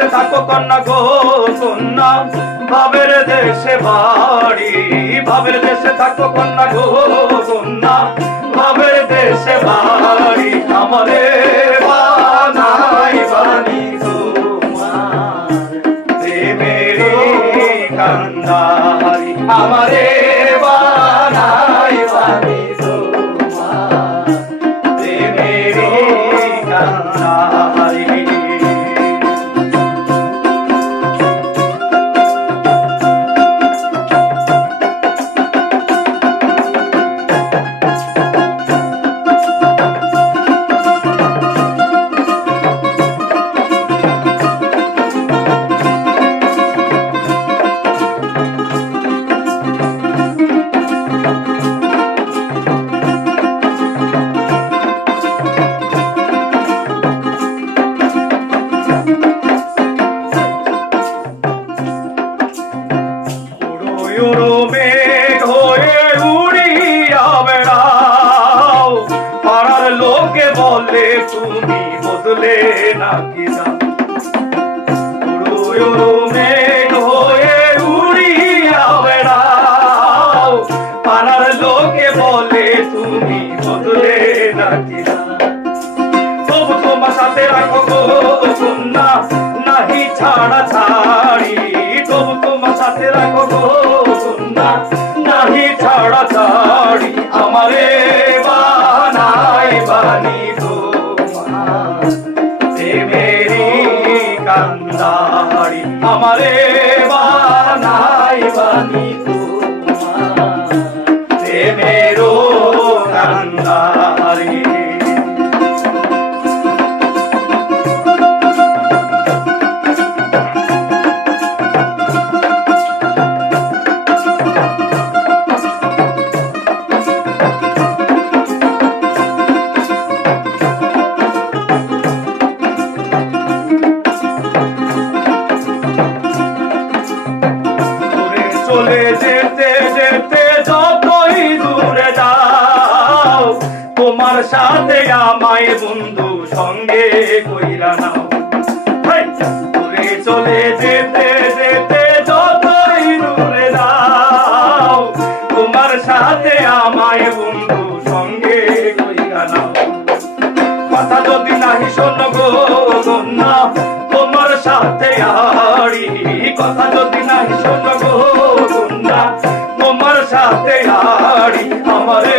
দেশে থাকো কন্যা গো, কন্যা। ভাবের দেশে বাড়ি, ভাবের দেশে থাকো কন্যা গো, কন্যা। ভাবের দেশে বাড়ি, আমারে বানাই বানি তোমার। তুমি বদলে নাকি তবু তোমার সাথে রাখো কন্যা ছাড়া ছাড়ি কান্দারি আমারে বানাই বানি সাথে আমায় বন্ধু সঙ্গে কইরা নাও! দূরে চলে যেতে যেতে যতই দূরে যাও, তোমার সাথে আমায় বন্ধু সঙ্গে কইরা নাও। কথা যদি নাহি শোনো গো না তোমার সাথে আড়ি কথা যদি নাহি শোনো গো না তোমার সাথে আড়ি আমারে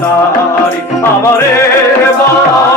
কান্দারি আমারে বানাই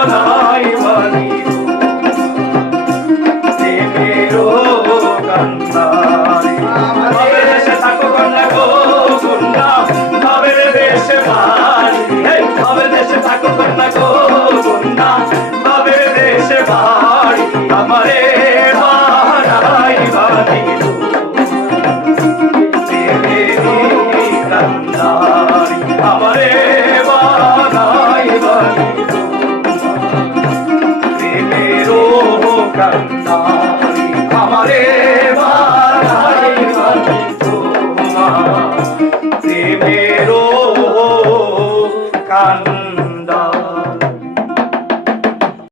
কান্দারি